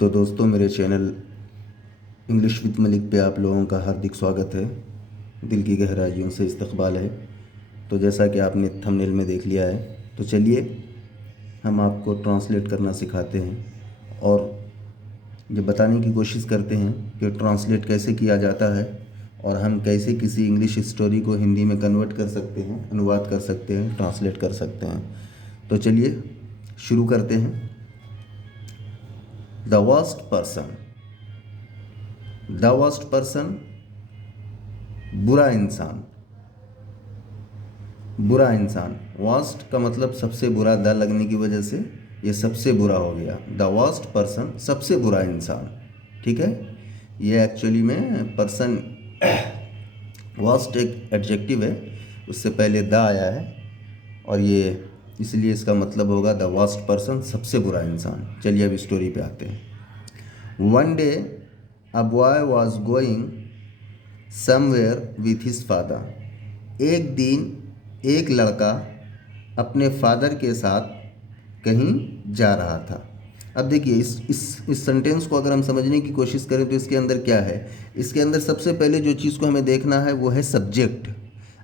तो दोस्तों, मेरे चैनल इंग्लिश विद मलिक पे आप लोगों का हार्दिक स्वागत है। दिल की गहराइयों से इस्तकबाल है। तो जैसा कि आपने थंबनेल में देख लिया है, तो चलिए हम आपको ट्रांसलेट करना सिखाते हैं और ये बताने की कोशिश करते हैं कि ट्रांसलेट कैसे किया जाता है और हम कैसे किसी इंग्लिश स्टोरी को हिंदी में कन्वर्ट कर सकते हैं, अनुवाद कर सकते हैं, ट्रांसलेट कर सकते हैं। तो चलिए शुरू करते हैं। The worst person. The worst person, बुरा इंसान। बुरा इंसान, वर्स्ट का मतलब सबसे बुरा, द लगने की वजह से ये सबसे बुरा हो गया। द वर्स्ट पर्सन, सबसे बुरा इंसान। ठीक है, ये एक्चुअली में पर्सन वर्स्ट एक एडजेक्टिव है, उससे पहले द आया है और ये इसलिए इसका मतलब होगा द वर्स्ट पर्सन, सबसे बुरा इंसान। चलिए अब स्टोरी पे आते हैं। One day a boy was going somewhere with his father. एक दिन एक लड़का अपने फादर के साथ कहीं जा रहा था। अब देखिए इस सेंटेंस को अगर हम समझने की कोशिश करें तो इसके अंदर क्या है। इसके अंदर सबसे पहले जो चीज़ को हमें देखना है वो है सब्जेक्ट।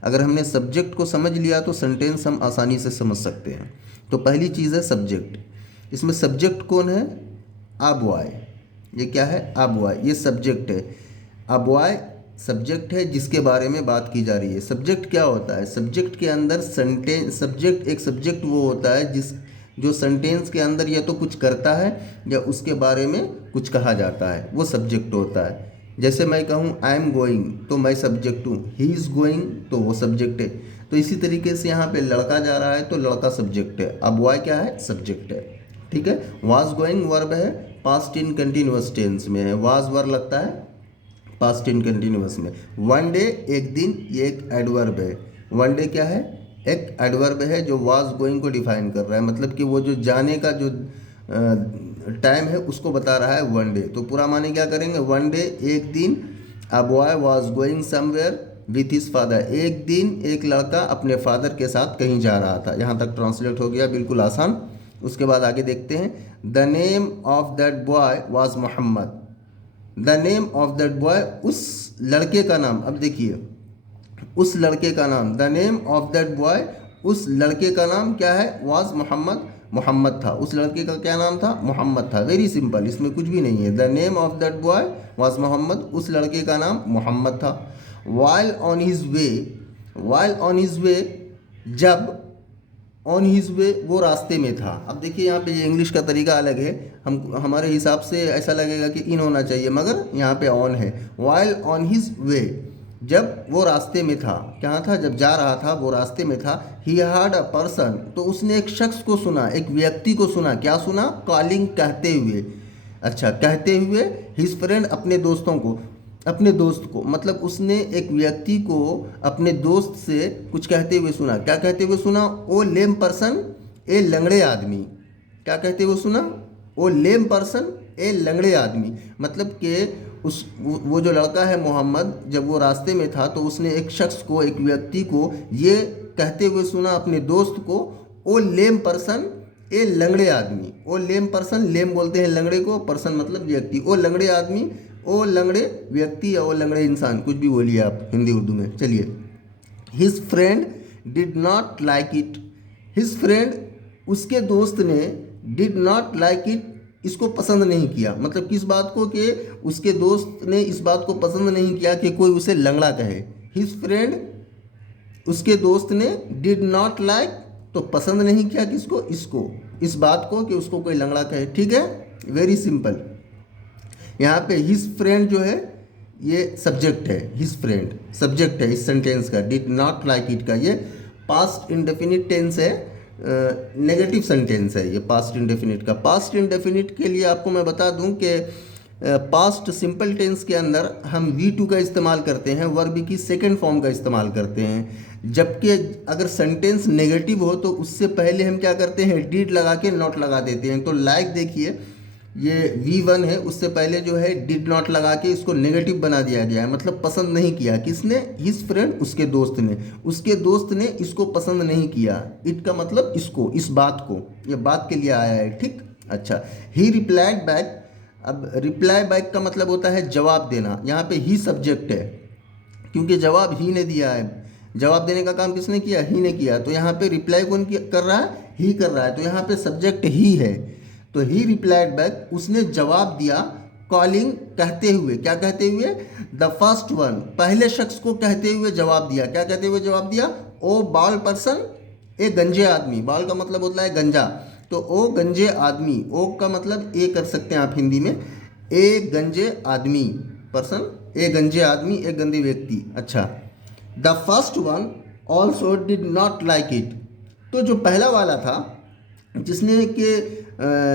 अगर हमने सब्जेक्ट को समझ लिया तो सेंटेंस हम आसानी से समझ सकते हैं। तो पहली चीज़ है सब्जेक्ट। इसमें सब्जेक्ट कौन है? आ बॉय। ये क्या है? आ बॉय, ये सब्जेक्ट है। आ बॉय सब्जेक्ट है जिसके बारे में बात की जा रही है। सब्जेक्ट क्या होता है? सब्जेक्ट के अंदर सेंटेंस, सब्जेक्ट वो होता है जो सेंटेंस के अंदर या तो कुछ करता है या उसके बारे में कुछ कहा जाता है, वो सब्जेक्ट होता है। जैसे मैं कहूँ आई एम गोइंग तो मैं सब्जेक्ट हूँ, ही इज़ गोइंग तो वो सब्जेक्ट है। तो इसी तरीके से यहाँ पे लड़का जा रहा है तो लड़का सब्जेक्ट है, अब बॉय क्या है? सब्जेक्ट है। ठीक है। वाज गोइंग वर्ब है, पास्ट इन कंटिन्यूअस टेंस में है। वाज वर्ब लगता है पास्ट इन कंटिन्यूअस में। वन डे एक दिन, ये एक एडवर्ब है। वन डे क्या है? एक एडवर्ब है जो वाज गोइंग को डिफाइन कर रहा है, मतलब कि वो जो जाने का जो टाइम है उसको बता रहा है वन डे। तो पूरा माने क्या करेंगे? वन डे एक दिन, a boy was going somewhere with his father. एक दिन एक लड़का अपने फादर के साथ कहीं जा रहा था। यहाँ तक ट्रांसलेट हो गया, बिल्कुल आसान। उसके बाद आगे देखते हैं। The name of that boy was Mohammed. The name of that boy, उस लड़के का नाम। अब देखिए, उस लड़के का नाम, the name of that boy, उस लड़के का नाम क्या है? वाज मोहम्मद, मोहम्मद था। उस लड़के का क्या नाम था? मोहम्मद था। वेरी सिंपल, इसमें कुछ भी नहीं है। The name of that boy was Mohammed, उस लड़के का नाम मोहम्मद था। While on his way, while on his way, जब ऑन हिज वे, वो रास्ते में था। अब देखिए यहाँ पे ये इंग्लिश का तरीका अलग है। हमारे हिसाब से ऐसा लगेगा कि इन होना चाहिए, मगर यहाँ पे ऑन है। वाइल ऑन हिज वे, जब वो रास्ते में था। क्या था? जब जा रहा था वो रास्ते में था। ही हार्ड अ पर्सन, तो उसने एक शख्स को सुना, एक व्यक्ति को सुना। क्या सुना? कॉलिंग, कहते हुए। अच्छा, कहते हुए हिज फ्रेंड, अपने दोस्तों को, अपने दोस्त को, मतलब उसने एक व्यक्ति को अपने दोस्त से कुछ कहते हुए सुना। क्या कहते हुए सुना? ओ लेम पर्सन, ए लंगड़े आदमी। क्या कहते हुए सुना? ओ लेम पर्सन, ए लंगड़े आदमी। मतलब कि वो जो लड़का है मोहम्मद, जब वो रास्ते में था तो उसने एक शख्स को, एक व्यक्ति को ये कहते हुए सुना अपने दोस्त को, ओ लेम पर्सन, ए लंगड़े आदमी। ओ लेम पर्सन, लेम बोलते हैं लंगड़े को, पर्सन मतलब व्यक्ति। ओ लंगड़े आदमी, ओ लंगड़े व्यक्ति या ओ लंगड़े इंसान, कुछ भी बोलिए आप हिंदी उर्दू में। चलिए। His friend did not like it. His friend, उसके दोस्त ने, डिड नॉट लाइक इट, इसको पसंद नहीं किया। मतलब किस बात को? कि उसके दोस्त ने इस बात को पसंद नहीं किया कि कोई उसे लंगड़ा कहे। हिज फ्रेंड, उसके दोस्त ने, डिड नॉट लाइक, तो पसंद नहीं किया किसको? इसको, इस बात को कि उसको कोई लंगड़ा कहे। ठीक है, वेरी सिंपल। यहाँ पे हिज फ्रेंड जो है ये सब्जेक्ट है। हिज फ्रेंड सब्जेक्ट है इस सेंटेंस का। डिड नॉट लाइक इट का ये पास्ट इंडेफिनिट टेंस है, नेगेटिव सेंटेंस है ये पास्ट इंडेफिनिट का। पास्ट इंडेफिनिट के लिए आपको मैं बता दूं कि पास्ट सिंपल टेंस के अंदर हम वी टू का इस्तेमाल करते हैं, वर्ब की सेकेंड फॉर्म का इस्तेमाल करते हैं। जबकि अगर सेंटेंस नेगेटिव हो तो उससे पहले हम क्या करते हैं? डिड लगा के नॉट लगा देते हैं। तो लाइक देखिए, ये V1 है, उससे पहले जो है डिड नॉट लगा के इसको नेगेटिव बना दिया गया है। मतलब पसंद नहीं किया। किसने? हिज फ्रेंड, उसके दोस्त ने। उसके दोस्त ने इसको पसंद नहीं किया। इट का मतलब इसको, इस बात को, ये बात के लिए आया है। ठीक। अच्छा, ही रिप्लाइड बैक, अब रिप्लाई बैक का मतलब होता है जवाब देना, यहाँ पे ही सब्जेक्ट है क्योंकि जवाब ही ने दिया है, जवाब देने का काम किसने किया, ही ने किया, तो यहाँ पे रिप्लाई कौन कर रहा है, ही कर रहा है, तो यहाँ पे सब्जेक्ट ही है, तो ही रिप्लाइड बैक, उसने जवाब दिया, कॉलिंग कहते हुए, क्या कहते हुए, द फर्स्ट वन, पहले शख्स को कहते हुए जवाब दिया, क्या कहते हुए जवाब दिया, ओ बाल पर्सन, ए गंजे आदमी, बाल का मतलब होता है गंजा, तो ओ गंजे आदमी, ओ का मतलब ए कर सकते हैं आप हिंदी में, ए गंजे आदमी, पर्सन, ए गंजे आदमी, एक गंदे व्यक्ति। अच्छा, the first one also did not like it, तो जो पहला वाला था जिसने के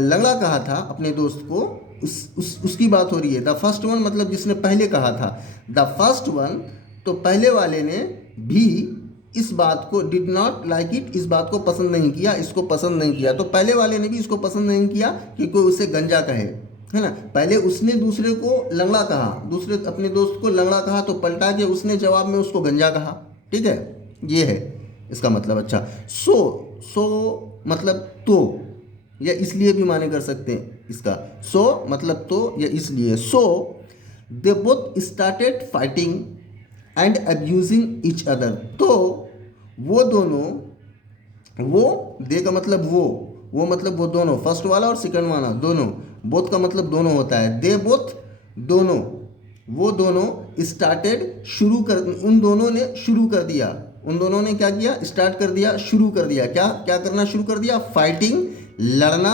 लंगड़ा कहा था अपने दोस्त को, उसकी बात हो रही है। द फर्स्ट वन मतलब जिसने पहले कहा था, द फर्स्ट वन, तो पहले वाले ने भी इस बात को, डिड नॉट लाइक इट, इस बात को पसंद नहीं किया, इसको पसंद नहीं किया, तो पहले वाले ने भी इसको पसंद नहीं किया कि कोई उसे गंजा कहे, है ना। पहले उसने दूसरे को लंगड़ा कहा, दूसरे अपने दोस्त को लंगड़ा कहा, तो पलटा के उसने जवाब में उसको गंजा कहा, ठीक है, ये है इसका मतलब। अच्छा, सो मतलब तो, या इसलिए भी माने कर सकते हैं इसका, सो मतलब तो या इसलिए। So they both started fighting and abusing each other, तो वो दोनों, वो दे का मतलब वो मतलब वो दोनों, फर्स्ट वाला और सेकंड वाला दोनों, बोथ का मतलब दोनों होता है, दे बोथ दोनों, वो दोनों, स्टार्टेड शुरू कर, उन दोनों ने शुरू कर दिया, उन दोनों ने क्या किया, स्टार्ट कर दिया, शुरू कर दिया, क्या क्या करना शुरू कर दिया, फाइटिंग, लड़ना,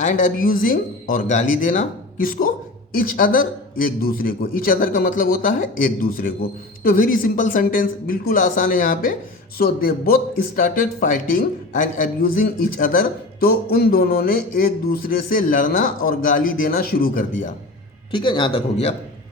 एंड अब्यूजिंग और गाली देना, किसको, ईच अदर, एक दूसरे को, ईच अदर का मतलब होता है एक दूसरे को। तो वेरी सिंपल सेंटेंस, बिल्कुल आसान है यहाँ पे। So they both started fighting and abusing each other, तो उन दोनों ने एक दूसरे से लड़ना और गाली देना शुरू कर दिया। ठीक है, यहाँ तक हो गया।